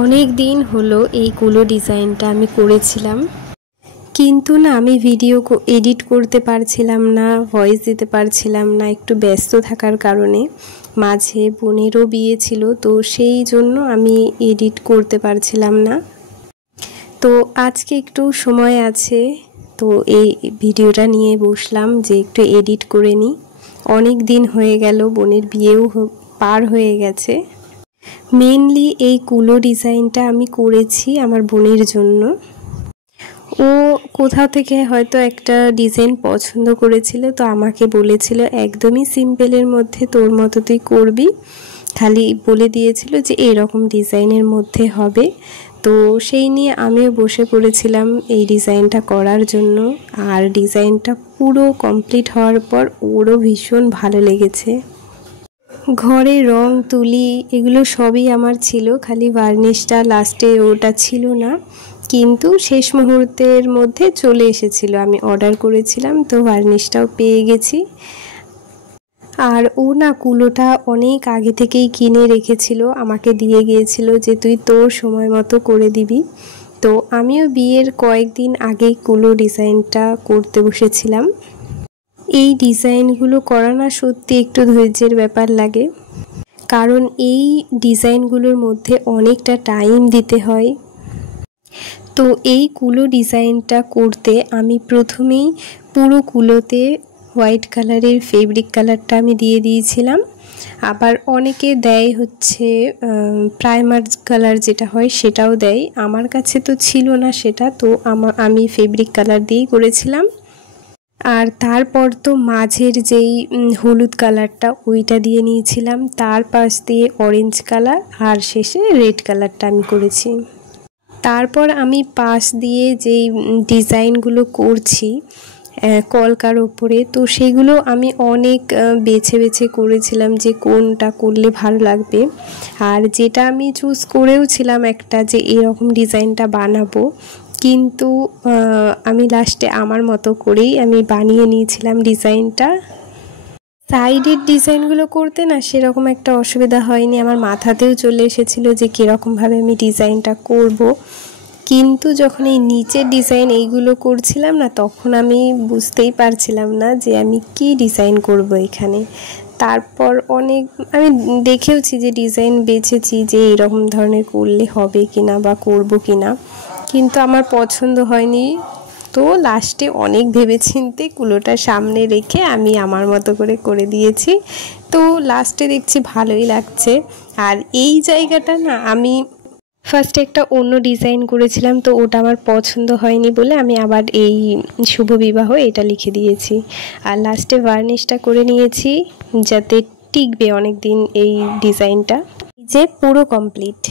অনেক দিন হলো এই কুলো ডিজাইনটা আমি করেছিলাম, কিন্তু না আমি ভিডিও এডিট করতে পারছিলাম না, ভয়েস দিতে পারছিলাম না। একটু ব্যস্ত থাকার কারণে মাঝে বোনেরও বিয়ে ছিল, তো সেই জন্য আমি এডিট করতে পারছিলাম না। তো আজকে একটু সময় আছে, তো এই ভিডিওটা নিয়ে বসলাম যে একটু এডিট করে নিই। অনেক দিন হয়ে গেল, বোনের বিয়েও পার হয়ে গেছে। মেনলি এই কুলো ডিজাইনটা আমি করেছি আমার বোনের জন্য। ও কোথাও থেকে হয়তো একটা ডিজাইন পছন্দ করেছিল, তো আমাকে বলেছিল একদমই সিম্পলের মধ্যে তোর মতো তুই করবি, খালি বলে দিয়েছিল যে এরকম ডিজাইনের মধ্যে হবে। তো সেই নিয়ে আমিও বসে পড়েছিলাম এই ডিজাইনটা করার জন্য। আর ডিজাইনটা পুরো কমপ্লিট হওয়ার পর ওরও ভীষণ ভালো লেগেছে। ঘরে রং তুলি এগুলো সবই আমার ছিল, খালি ভার্নিশটা লাস্টে ওটা ছিল না, কিন্তু শেষ মুহূর্তের মধ্যে চলে এসেছিল। আমি অর্ডার করেছিলাম, তো ভার্নিশটাও পেয়ে গেছি। আর ও না কুলোটা অনেক আগে থেকেই কিনে রেখেছিল, আমাকে দিয়ে গিয়েছিল যে তুই তোর সময় মতো করে দিবি। তো আমিও বিয়ের কয়েকদিন আগেই কুলো ডিজাইনটা করতে বসেছিলাম। এই ডিজাইনগুলো করা না সত্যি একটু ধৈর্যের ব্যাপার লাগে, কারণ এই ডিজাইনগুলোর মধ্যে অনেকটা টাইম দিতে হয়। তো এই কুলো ডিজাইনটা করতে আমি প্রথমেই পুরো কুলোতে হোয়াইট কালারের ফেব্রিক কালারটা আমি দিয়ে দিয়েছিলাম। আবার অনেকে দেয় হচ্ছে প্রাইমার কালার যেটা হয় সেটাও দেয়, আমার কাছে তো ছিল না সেটা, তো আমি ফেব্রিক কালার দিয়েই করেছিলাম। আর তারপর তো মাঝের যেই হলুদ কালারটা ওইটা দিয়ে নিয়েছিলাম, তার পাশ দিয়ে অরেঞ্জ কালার, আর শেষে রেড কালারটা আমি করেছি। তারপর আমি পাশ দিয়ে যেই ডিজাইনগুলো করছি কলকার ওপরে, তো সেগুলো আমি অনেক বেছে বেছে করেছিলাম যে কোনটা করলে ভালো লাগবে। আর যেটা আমি চুজ করেও ছিলাম একটা যে এরকম ডিজাইনটা বানাবো, কিন্তু আমি লাস্টে আমার মতো করেই আমি বানিয়ে নিয়েছিলাম ডিজাইনটা। সাইডের ডিজাইনগুলো করতে না সেরকম একটা অসুবিধা হয়নি, আমার মাথাতেও চলে এসেছিলো যে কীরকমভাবে আমি ডিজাইনটা করব। কিন্তু যখন এই নিচের ডিজাইন এইগুলো করছিলাম না, তখন আমি বুঝতেই পারছিলাম না যে আমি কি ডিজাইন করব এখানে। তারপর অনেক আমি দেখেওছি যে ডিজাইন বেছেছি যে এরকম ধরনের করলে হবে কিনা বা করব কিনা, কিন্তু আমার পছন্দ হয়নি। তো লাস্টে অনেক ভেবেচিন্তে কুলোটা সামনে রেখে আমি আমার মতো করে দিয়েছি। তো লাস্টে দেখছি ভালোই লাগছে। আর এই জায়গাটা না আমি ফার্স্টে একটা অন্য ডিজাইন করেছিলাম, তো ওটা আমার পছন্দ হয়নি বলে আমি আবার এই শুভ বিবাহ এটা লিখে দিয়েছি। আর লাস্টে ভার্নিশটা করে নিয়েছি যাতে টিকবে অনেক দিন এই ডিজাইনটা। যে পুরো কমপ্লিট।